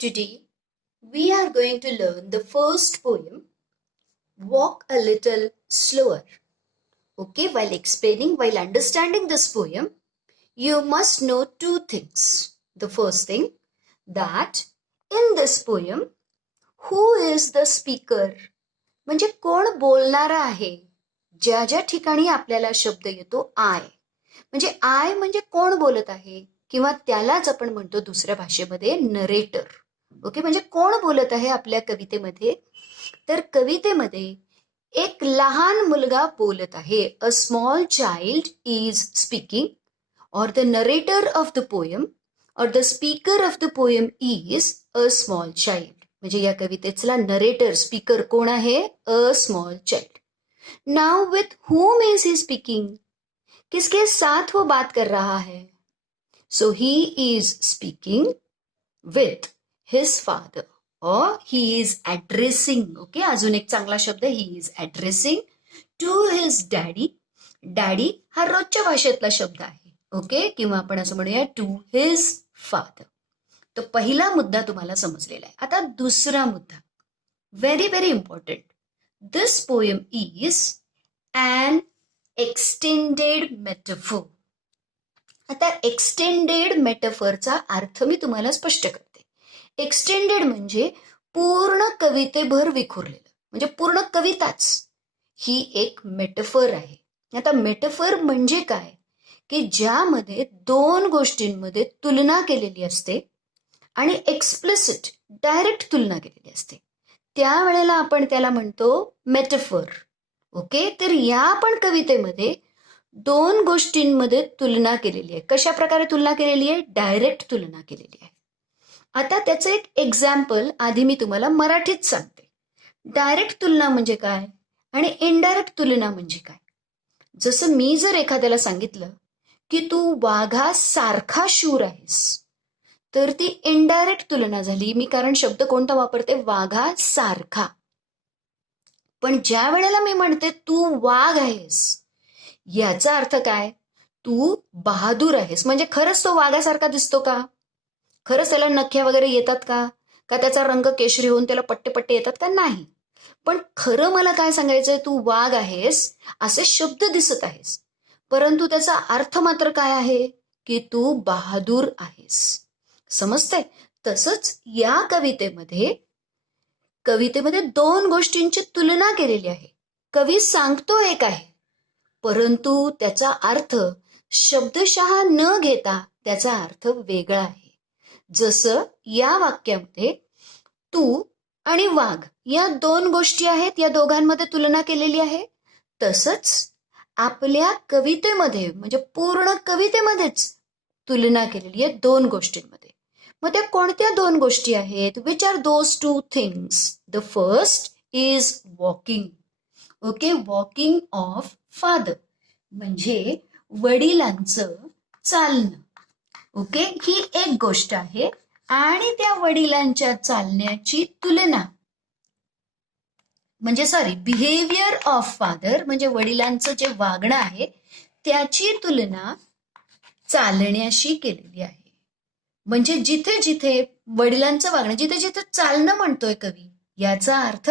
Today, we are going to learn the first poem, Walk a Little Slower. Okay, while understanding this poem, you must know two things. The first thing, that in this poem, who is the speaker? म्हणजे कोण बोलणारा आहे? ज्या ज्या ठिकाणी आपल्याला शब्द येतो आय, म्हणजे आय म्हणजे कोण बोलत आहे, किंवा त्यालाच आपण म्हणतो दुसऱ्या भाषेमध्ये नरेटर. ओके, म्हणजे कोण बोलत आहे आपल्या कवितेमध्ये? तर कवितेमध्ये एक लहान मुलगा बोलत आहे. A small child is speaking, or the narrator of the poem or the speaker of the poem is a small child. म्हणजे या कवितेचा नरेटर स्पीकर कोण आहे? A small child. Now with whom is he speaking? किसके साथ वो बात कर रहा है? So he is speaking with his father or he is addressing. Okay, अजून एक चांगला शब्द, he is addressing to his daddy. Daddy हा रोजच्या भाषेतला शब्द आहे. ओके, किंवा आपण असं म्हणूया टू हिज फादर. तो पहिला मुद्दा तुम्हाला समजलेला आहे. आता दुसरा मुद्दा, very very important. This poem is an extended metaphor. आता एक्सटेंडेड मेटाफोरचा अर्थ मी तुम्हाला स्पष्ट करते. एक्सटेंडेड म्हणजे पूर्ण कवितेभर विखुरलेलं, म्हणजे पूर्ण कविताच ही एक मेटाफोर आहे. आता मेटाफोर म्हणजे काय? की ज्यामध्ये दोन गोष्टींमध्ये तुलना केलेली असते आणि एक्सप्लिसिट डायरेक्ट तुलना केलेली असते, त्यावेळेला आपण त्याला म्हणतो मेटाफोर. ओके, तर या पण कवितेमध्ये दोन गोष्टींमध्ये तुलना केलेली आहे. कशा प्रकारे तुलना केलेली आहे? डायरेक्ट तुलना केलेली आहे. आता त्याचं एक एक्झाम्पल आधी मी तुम्हाला मराठीत सांगते. डायरेक्ट तुलना म्हणजे काय आणि इनडायरेक्ट तुलना म्हणजे काय? जसं मी जर एखाद्याला सांगितलं की तू वाघासारखा शूर आहेस, तर ती इनडायरेक्ट तुलना झाली. मी कारण शब्द कोणता वापरते? वाघासारखा. पण ज्या वेळेला मी म्हणते तू वाघ आहेस, याचा अर्थ काय? तू बहादूर आहेस. म्हणजे खरंच तो वाघासारखा दिसतो का? खरंच त्याला नख्या वगैरे येतात का? का त्याचा रंग केशरी होऊन त्याला पट्टे पट्टे येतात का? नाही. पण खरं मला काय सांगायचंय, तू वाघ आहेस असे शब्द दिसत आहेस, परंतु त्याचा अर्थ मात्र काय आहे? की तू बहादूर आहेस. समजतंय? तसंच या कवितेमध्ये दोन गोष्टींची तुलना केलेली आहे. कवी सांगतो एक आहे, परंतु त्याचा अर्थ शब्दशः न घेता त्याचा अर्थ वेगळा आहे. जसं या वाक्यामध्ये तू आणि वाघ या दोन गोष्टी आहेत, या दोघांमध्ये तुलना केलेली आहे. तसंच आपल्या कवितेमध्ये, म्हणजे पूर्ण कवितेमध्येच तुलना केलेली आहे दोन गोष्टींमध्ये. मग त्या कोणत्या दोन गोष्टी आहेत? Which are those two things? The first is walking. Okay, walking of father म्हणजे वडिलांचं चालणं. ओके, ही एक गोष्ट आहे. आणि त्या वडिलांच्या चालण्याची तुलना म्हणजे बिहेवियर ऑफ फादर म्हणजे वडिलांचं जे वागणं आहे त्याची तुलना चालण्याशी केलेली आहे. म्हणजे जिथे जिथे वडिलांचं वागणं, जिथे जिथे चालणं म्हणतोय कवी, याचा अर्थ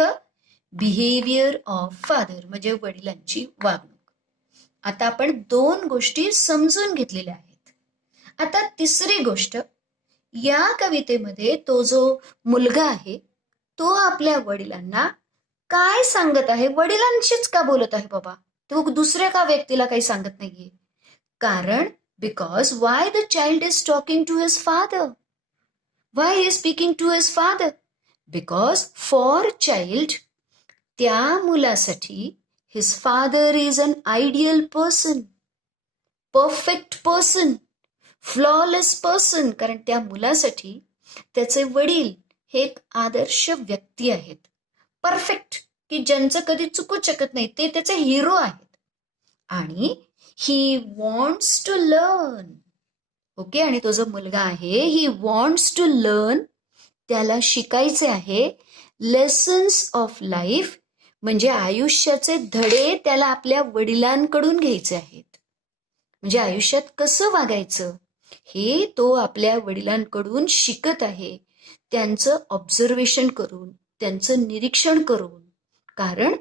बिहेवियर ऑफ फादर म्हणजे वडिलांची वागणूक. आता आपण दोन गोष्टी समजून घेतलेल्या आहेत. आता तिसरी गोष्ट, या कवितेमध्ये तो जो मुलगा आहे तो आपल्या वडिलांना काय सांगत आहे? वडिलांशीच का बोलत आहे बाबा? तो दुसऱ्या का व्यक्तीला काही सांगत नाहीये. कारण because why the child is talking to his father. Why he is speaking to his father? Because for child, त्या मुलासाठी his father is an ideal person, perfect person, flawless person. कारण त्या मुलासाठी त्याचे वडील हे एक आदर्श व्यक्ती आहेत, परफेक्ट, की ज्यांचं कधी चुकूच शकत नाही, ते त्याचे हिरो आहेत. आणि he wants to learn. Okay, आणि तो जो मुलगा आहे, ही वॉन्ट्स टू लर्न, त्याला शिकायचे आहे लेसन्स ऑफ लाईफ म्हणजे आयुष्याचे धडे त्याला आपल्या वडिलांकडून घ्यायचे आहेत. म्हणजे आयुष्यात कसं वागायचं हे तो आपल्या वडिलांकडून शिकत आहे. त्यांचं ऑब्झर्वेशन करून, त्यांचं निरीक्षण करून, कारण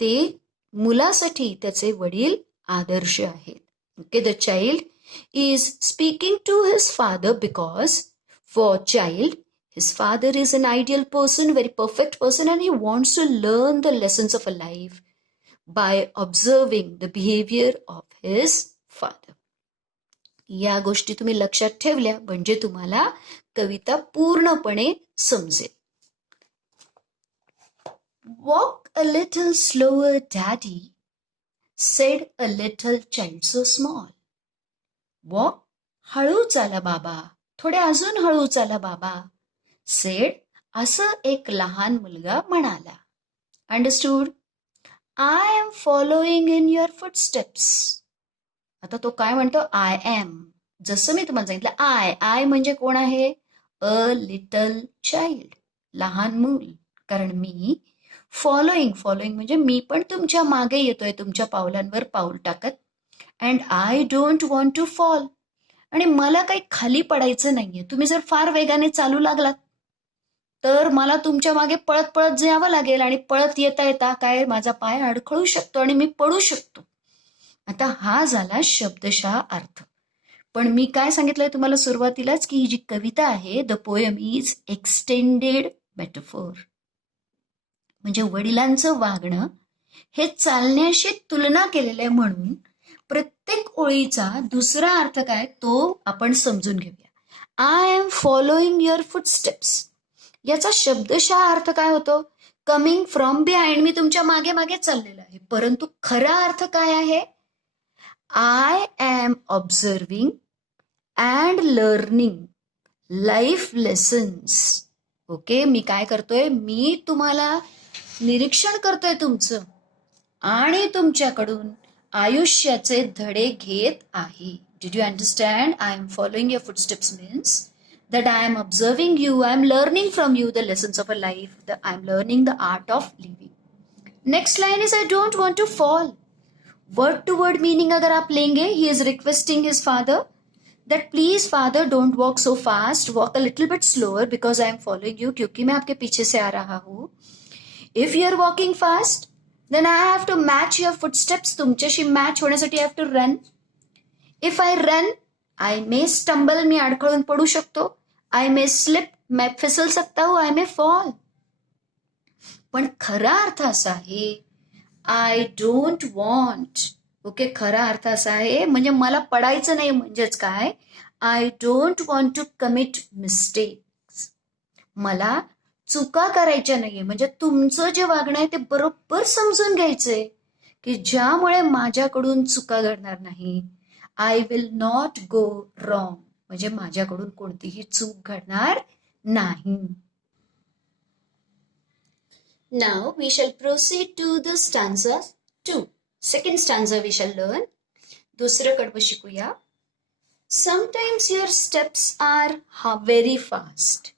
ते मुलासाठी त्याचे वडील आदर्श आहेत. Okay, the child is speaking to his father because for child his father is an ideal person, very perfect person, and he wants to learn the lessons of a life by observing the behavior of his father. या गोष्टी तुम्ही लक्षात ठेवल्या म्हणजे तुम्हाला कविता पूर्णपणे समजेल. Walk a little slower, daddy, said a little child so small. Walk, हळू चाला बाबा, थोडे अजून हळू चाला बाबा, said, असं एक लहान मुलगा म्हणाला. Understood? I am following in your footsteps. आता तो काय म्हणतो? I am. जसं मी तुम्हाला सांगितलं, आय म्हणजे कोण आहे? अ लिटल चाइल्ड, लहान मूल. कारण मी फॉलोईंग म्हणजे मी पण तुमच्या मागे येतोय, तुमच्या पावलांवर पाऊल टाकत. And I don't want to fall. आणि मला काही खाली पडायचं नाहीये. तुम्ही जर फार वेगाने चालू लागलात तर मला तुमच्या मागे पळत पळत जावं लागेल आणि पळत येता येता काय माझा पाय अडखळू शकतो आणि मी पडू शकतो. आता हा झाला शब्दशः अर्थ. पण मी काय सांगितलंय तुम्हाला सुरुवातीलाच की ही जी कविता आहे, the poem is extended metaphor. म्हणजे वडिलांचं वागणं हे चालण्याशी तुलना केलेलं आहे, म्हणून प्रत्येक ओळीचा दुसरा अर्थ काय तो आपण समजून घेऊया. I am following your footsteps याचा शब्दशः अर्थ काय होतो? कमिंग फ्रॉम बिहाइंड, मी तुमच्या मागे मागे चाललेला आहे. परंतु खरा अर्थ काय आहे? I am observing and learning life lessons. Okay, मी काय करतोय? मी तुम्हाला निरीक्षण करतोय तुमचं आणि तुमच्याकडून आयुष्याचे धडे घेत आहे. Did you understand? I am following your footsteps means that I am observing you, I am learning from you the lessons of a life, I am learning the art of living. Next line is I don't want to fall. Word to word meaning अगर आप लेंगे, he is requesting his father that please father don't walk so fast, walk a little bit slower because I am following you, क्योंकि मैं आपके पीछे से आ रहा हूँ. If you are walking fast, then I have to match your footsteps. तुमच्याशी match होण्यासाठी I have to run. If I run, I may stumble, मी अडखळून पडू शकतो. I may slip, मैं फिसल सकता हूं. I may fall. पण खरा अर्थ असा आहे I don't want. ओके, खरा अर्थ असा आहे म्हणजे मला पडायचं नाही. म्हणजेच काय? I don't want to commit mistakes. मला चुका करायच्या नाहीये. म्हणजे तुमचं जे वागणं आहे ते बरोबर समजून घ्यायचंय की ज्यामुळे माझ्याकडून चुका घडणार नाही. I will not go wrong, म्हणजे माझ्याकडून कोणतीही चूक घडणार नाही. Now we shall proceed to the stanza 2. Second stanza we shall learn. दुसरं कडवं शिकूया. Sometimes your steps are very fast.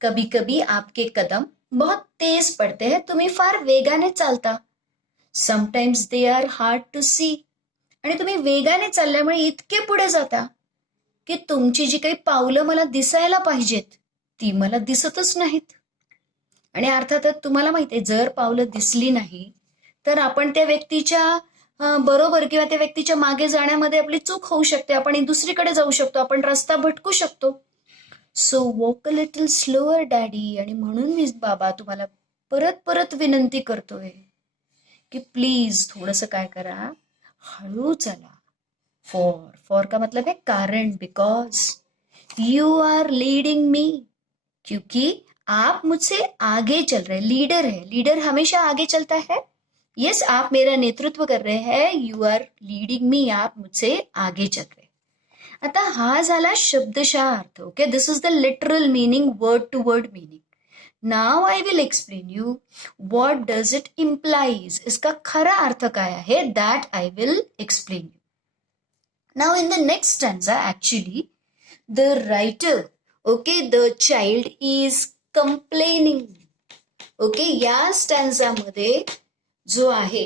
कभी कभी आपके कदम बहुत तेज पड़ते हैं, तुम्ही फार वेगाने चालता. Sometimes they are hard to see. आणि तुम्ही वेगाने चालल्यामुळे इतके पुढे जाता की तुमची जी काही पावलं मला दिसायला पाहिजेत ती मला दिसतच नाहीत. आणि अर्थातच तुम्हाला माहिती आहे, जर पावलं दिसली नाही तर आपण त्या व्यक्तीच्या बरोबर किंवा त्या व्यक्तीच्या मागे जाण्यामध्ये आपली चूक होऊ शकते. आपण दुसरीकडे जाऊ शकतो, आपण रस्ता भटकू शकतो. So walk a little slower daddy. आणि म्हणून मी बाबा तुम्हाला परत परत विनंती करतोय की प्लीज थोडंसं काय करा, हळू चला. फॉर का मतलब है कारण, बिकॉज यू आर लीडिंग मी, क्योंकि आप मुझसे आगे चल रहे. लीडर है, लीडर हमेशा आगे चलता है. यस, आप मेरा नेतृत्व कर रहे हैं. यू आर लीडिंग मी, आप मुझसे आगे चल रहे. आता हा झाला शब्दशः अर्थ. Okay, this is the literal meaning, word to word meaning. Now I will explain you what does it implies. इसका खरा अर्थ काय आहे, that I will explain you. Now in the next stanza, actually, the writer, okay, the child is complaining. Okay, या stanza मध्ये जो आहे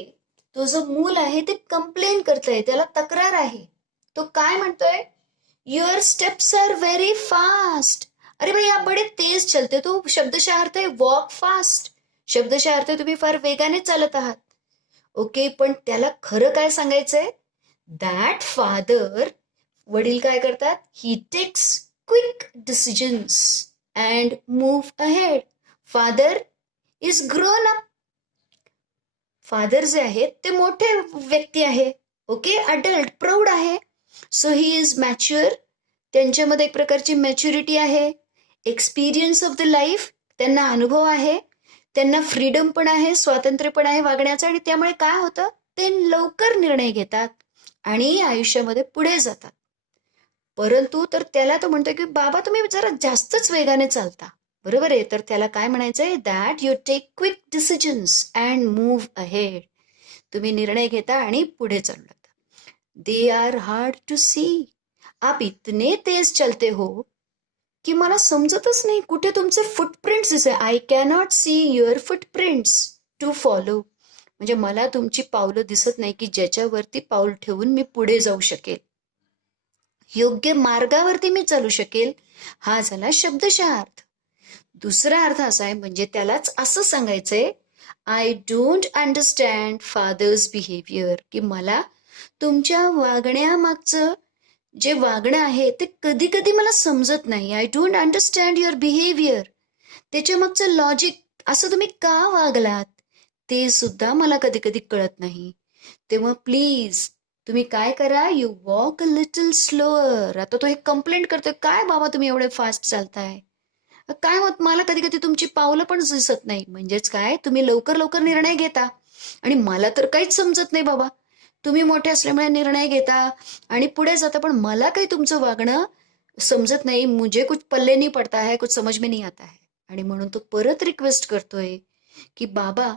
तो जो मूल आहे ते कंप्लेन करतोय, त्याला तक्रार आहे. तो काय म्हणतोय? Your steps are very fast. अरे भाई आप बडे तेज चलते, तो शब्दशः अर्थ आहे वॉक फास्ट, शब्दशः अर्थ तुम्ही फार वेगाने चालत आहात. ओके, पण त्याला खरं काय सांगायचंय? दॅट फादर, वडील काय करतात? He takes quick decisions and move ahead. Father is grown up. Father जे आहेत ते मोठे व्यक्ती आहे. ओके, अडल्ट, प्रौढ आहे. So he is mature. त्यांच्यामध्ये एक प्रकारची मॅच्युरिटी आहे. एक्सपिरियन्स ऑफ द लाईफ, त्यांना अनुभव आहे. त्यांना फ्रीडम पण आहे, स्वातंत्र्य पण आहे वागण्याचं. आणि त्यामुळे काय होतं? ते लवकर निर्णय घेतात आणि आयुष्यामध्ये पुढे जातात. परंतु तर त्याला तो म्हणतोय की बाबा तुम्ही जरा जास्तच वेगाने चालता. बरोबर आहे. तर त्याला काय म्हणायचंय? That you take quick decisions and move ahead. तुम्ही निर्णय घेता आणि पुढे चालू लागता. They are hard to see. आप इतने तेज चलते हो की मला समजतच नाही कुठे तुमचे फुटप्रिंट्स दिसे. I cannot see your footprints to follow. म्हणजे मला तुमची पावलं दिसत नाही की ज्याच्यावरती पाऊल ठेवून मी पुढे जाऊ शकेल, योग्य मार्गावरती मी चालू शकेल. हा झाला शब्दशः अर्थ. दुसरा अर्थ असा आहे, म्हणजे त्यालाच असं सांगायचंय, I don't understand father's behaviour, की मला तुमच्या वागण्यामागचं जे वागणं आहे ते कधी कधी मला समजत नाही. I don't understand your behaviour. त्याच्या मागचं लॉजिक, असं तुम्ही का वागलात ते सुद्धा मला कधी कधी कळत नाही. तेव्हा प्लीज तुम्ही काय करा, you walk a little slower. आता तो हे कंप्लेंट करतोय, काय बाबा तुम्ही एवढे फास्ट चालताय, काय होत, मला कधी कधी तुमची पावलं पण दिसत नाही. म्हणजेच काय, तुम्ही लवकर लवकर निर्णय घेता आणि मला तर काहीच समजत नाही बाबा. तुम्ही मोठे असल्यामुळे निर्णय घेता आणि पुढे जाता, पण मला काही तुमचं वागणं समजत नाही. मुझे कुछ पल्ले नहीं पडता है, कुछ समझ में नहीं आता है. आणि म्हणून तो परत रिक्वेस्ट करतोय की बाबा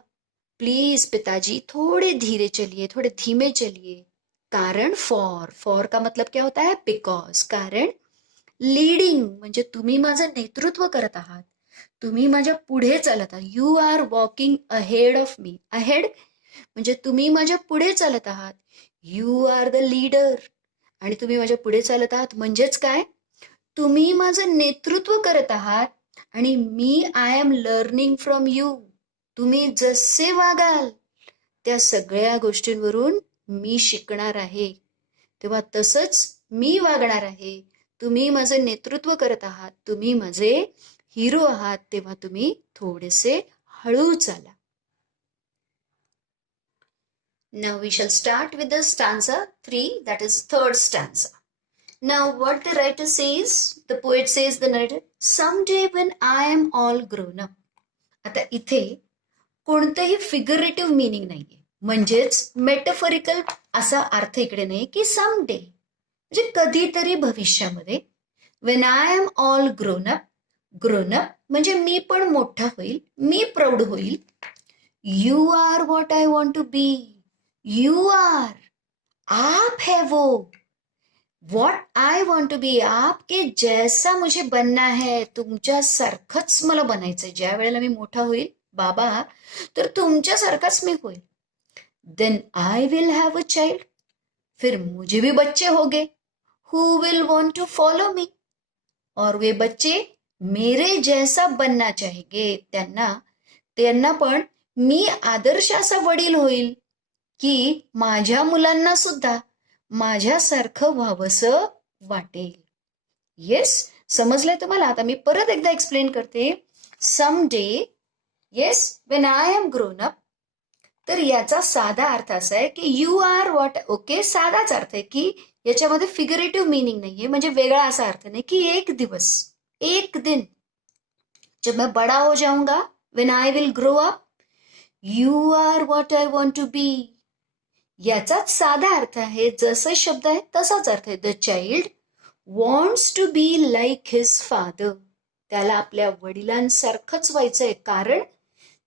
प्लीज पिताजी थोड़े धीरे चलिए, थोड़े धीमे चलिए. कारण फॉर का मतलब क्या होता है? बिकॉज. कारण लीडिंग म्हणजे तुम्ही माझं नेतृत्व करत आहात, तुम्ही माझ्या पुढे चालत आहात. You are walking ahead of me. Ahead म्हणजे तुम्ही माझ्या पुढे चालत आहात. You are the leader. आणि तुम्ही माझ्या पुढे चालत आहात म्हणजेच काय, तुम्ही माझं नेतृत्व करत आहात आणि मी I am learning from you. तुम्ही जसे वागाल त्या सगळ्या गोष्टींवरून मी शिकणार आहे. तेव्हा तसंच मी वागणार आहे. तुम्ही माझं नेतृत्व करत आहात, तुम्ही माझे हिरो आहात, तेव्हा तुम्ही थोडेसे हळू चाला. Now we shall start with the stanza 3, that is third stanza. Now what the writer says, the poet says, the narrator, someday when I am all grown up. आता इथे कोणतंही फिगरेटिव्ह मीनिंग नाहीये, म्हणजेच मेटाफोरिकल असा अर्थ इकडे नाही की समडे म्हणजे कधीतरी भविष्यामध्ये. When I am all grown up, grown up म्हणजे मी पण मोठा होईल, मी प्रौढ होईल. You are what I want to be. You are, आप है वो what I want to be. आपके जैसा मुझे बनना है. तुमच्या सारखंच मला बनायचंय. ज्या वेळेला मी मोठा होईल बाबा, तर तुमच्यासारखाच मी होईल. Then I will have a child, फिर मुझे भी बच्चे होंगे. Who will want to follow me, और वे बच्चे मेरे जैसा बनना चाहेंगे. त्यांना पण मी आदर्श असा वडील होईल की माझ्या मुलांना सुद्धा माझ्यासारखं व्हावंसं वाटेल. येस, समजलंय तुम्हाला? आता मी परत एकदा एक्सप्लेन करते. Someday, yes, when I am grown up, तर याचा साधा अर्थ असा आहे की यू आर व्हॉट. ओके, साधाच अर्थ आहे की याच्यामध्ये फिगरेटिव्ह मीनिंग नाहीये, म्हणजे वेगळा असा अर्थ नाही की एक दिवस, एक दिन, जब मैं बड़ा हो जाऊंगा, when I will grow up, you are what I want to be. याचाच साधा अर्थ आहे, जसा शब्द आहे तसाच अर्थ आहे. The child wants to be like his father. त्याला आपल्या वडिलांसारखंच व्हायचंय, कारण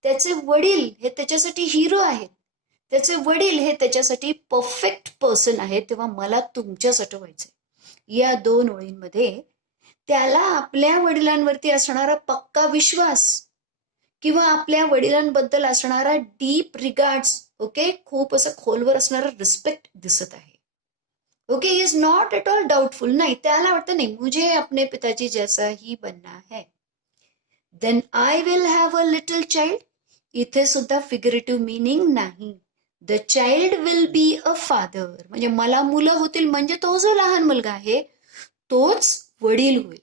त्याचे वडील हे त्याच्यासाठी हिरो आहेत, त्याचे वडील हे त्याच्यासाठी परफेक्ट पर्सन आहेत. तेव्हा मला तुमच्यासाठी व्हायचंय. या 2 ओळींमध्ये त्याला आपल्या वडिलांवरती असणारा पक्का विश्वास किंवा आपल्या वडिलांबद्दल असणारा डीप रिगार्ड्स, ओके, खूप असं खोलवर असणारा रिस्पेक्ट दिसत आहे. Okay, he is not at all doubtful. नाही, त्याला वाटतं नाही मुझे अपने पिताजी जैसा ही बनना है. Then I will have a little child. इथे सुद्धा फिगरेटिव्ह मीनिंग नाही. The child will be a father. म्हणजे मला मुलं होतील म्हणजे तो जो लहान मुलगा आहे तोच वडील होईल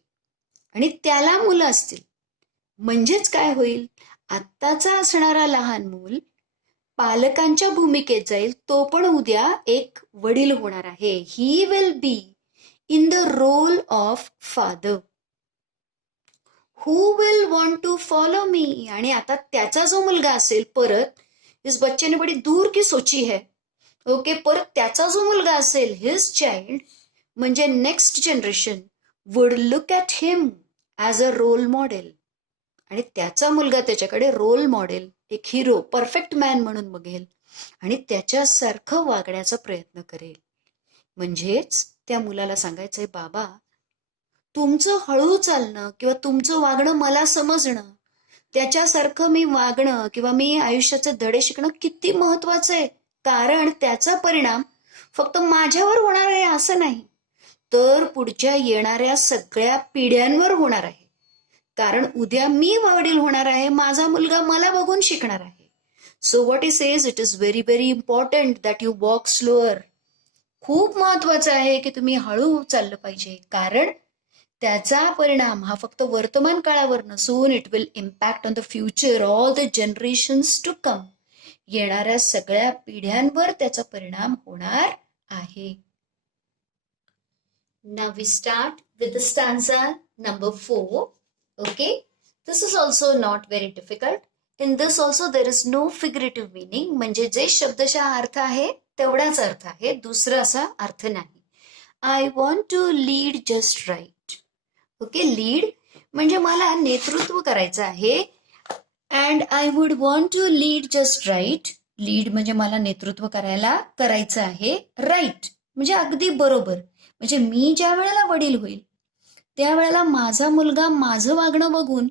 आणि त्याला मुलं असतील. म्हणजेच काय होईल, आत्ताचा असणारा लहान मूल पालकांच्या भूमिकेत जाईल, तो पण उद्या एक वडील होणार आहे. He will be in the role of father. Who will want to follow me. आणि आता त्याचा जो मुलगा असेल परत, इस बच्चे ने बड़ी दूर की सोची है. ओके, परत त्याचा जो मुलगा असेल, हिज चाइल्ड, म्हणजे next generation would look at him as a role model. आणि त्याचा मुलगा त्याच्याकडे रोल मॉडेल, एक हिरो, परफेक्ट मॅन म्हणून बघेल आणि त्याच्यासारखं वागण्याचा प्रयत्न करेल. म्हणजेच त्या मुलाला सांगायचंय, बाबा तुमचं हळू चालणं किंवा तुमचं वागणं मला समजणं, त्याच्यासारखं मी वागणं किंवा मी आयुष्याचे धडे शिकणं किती महत्वाचं आहे. कारण त्याचा परिणाम फक्त माझ्यावर होणार आहे असं नाही, तर पुढच्या येणाऱ्या सगळ्या पिढ्यांवर होणार आहे. कारण उद्या मी वडील होणार आहे, माझा मुलगा मला बघून शिकणार आहे. So what he says, it is very very important that you walk slower. खूप महत्वाचं आहे की तुम्ही हळू चाललं पाहिजे, कारण त्याचा परिणाम हा फक्त वर्तमान काळावर नसून it will impact on the future, all the generations to come. येणाऱ्या सगळ्या पिढ्यांवर त्याचा परिणाम होणार आहे. Now we start with the stanza number 4. Okay, this is also not very difficult. In this also there is no figurative meaning. म्हणजे जे शब्दशः अर्थ आहे तेवढाच अर्थ आहे, दुसरा असा अर्थ नाही. I want to lead just right. Okay, lead म्हणजे मला नेतृत्व करायचं आहे. And I would want to lead just right. Lead म्हणजे मला नेतृत्व करायचं आहे. राईट म्हणजे अगदी बरोबर. म्हणजे मी ज्या वेळेला वडील होईल त्यावेळेला माझा मुलगा माझं वागणं बघून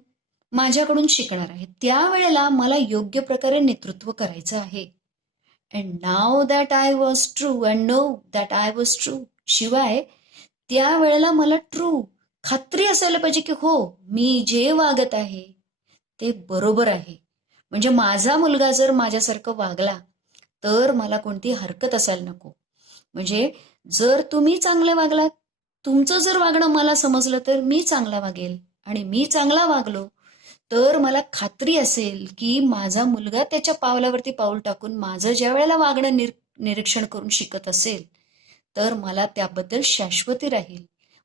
माझ्याकडून शिकणार आहे. त्यावेळेला मला योग्य प्रकारे नेतृत्व करायचं आहे. And now that I was true and know that I was true. शिवाय त्यावेळेला मला ट्रू, खात्री असायला पाहिजे की हो, मी जे वागत आहे ते बरोबर आहे. म्हणजे माझा मुलगा जर माझ्यासारखं वागला तर मला कोणती हरकत असायला नको. म्हणजे जर तुम्ही चांगले वागलात, तुमचं जर वागणं मला समजलं तर मी चांगला वागेल, आणि मी चांगला वागलो तर मला खात्री असेल की माझा मुलगा त्याच्या पावलावरती पाऊल टाकून माझं ज्या वेळेला वागणं निरीक्षण करून शिकत असेल तर मला त्याबद्दल शाश्वती राहील,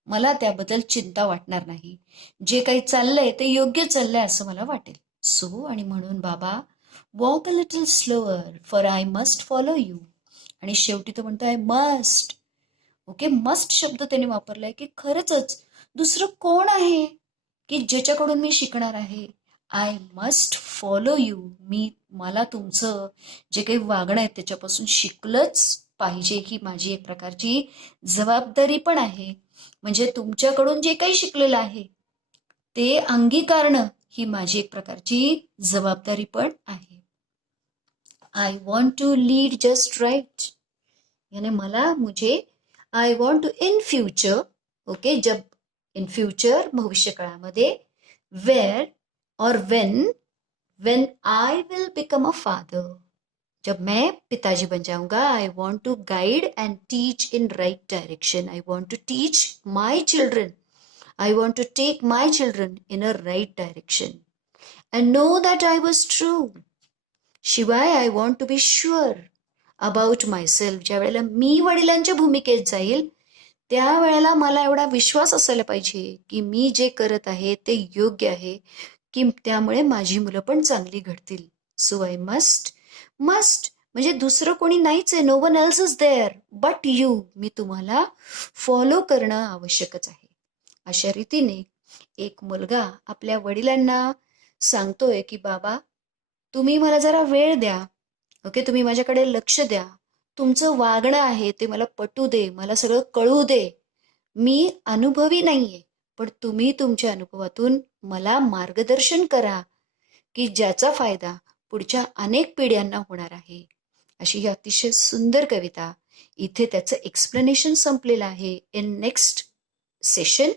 मला त्याबद्दल चिंता वाटणार नाही. जे काही चाललंय ते योग्य चाललंय असं मला वाटेल. सो आणि म्हणून बाबा, walk a little slower for I must follow you. आणि शेवटी तो म्हणतोय मस्ट. ओके, मस्ट शब्द त्याने वापरलाय की खरंच दुसरं कोण आहे की ज्याच्याकडून मी शिकणार आहे. I must follow you. मला तुमचं जे काही वागणं आहे त्याच्यापासून शिकलंच पाहिजे, ही माझी एक प्रकारची जबाबदारी पण आहे. म्हणजे तुमच्याकडून जे काही शिकलेलं आहे ते अंगीकारणं ही माझी एक प्रकारची जबाबदारी पण आहे. I want to lead just right याने मुझे I want to in future. Okay, जब इन फ्युचर भविष्य काळामध्ये, वेअर और when I will become a father, जब मैं पिताजी बन जाऊंगा. I want to guide and teach in right direction. I want to teach my children. I want to take my children in a right direction and know that I was true. शिवाय I want to be sure about myself. ज्या वेळेला मी वडिलांच्या भूमिकेत जाईल त्यावेळेला मला एवढा विश्वास असायला पाहिजे की मी जे करत आहे ते योग्य आहे, की त्यामुळे माझी मुलं पण चांगली घडतील. सो आय मस्ट म्हणजे दुसरं कोणी नाहीच आहे. No one else is there but you. मी तुम्हाला फॉलो करणं आवश्यकच आहे. अशा रीतीने एक मुलगा आपल्या वडिलांना सांगतोय की बाबा, तुम्ही मला जरा वेळ द्या. ओके, तुम्ही माझ्याकडे लक्ष द्या. तुमचं वागणं आहे ते मला पटू दे, मला सगळं कळू दे. मी अनुभवी नाहीये, पण तुम्ही तुमच्या अनुभवातून मला मार्गदर्शन करा की ज्याचा फायदा पुढच्या अनेक पिढ्यांना होणार आहे. अशी ही अतिशय सुंदर कविता इथे त्याचं एक्सप्लेनेशन संपलेलं आहे. इन नेक्स्ट सेशन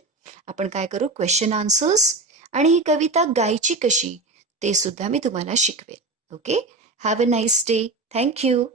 आपण काय करू, क्वेश्चन आन्सर्स आणि ही कविता गायची कशी ते सुद्धा मी तुम्हाला शिकवेन. Okay, have a nice day. Thank you.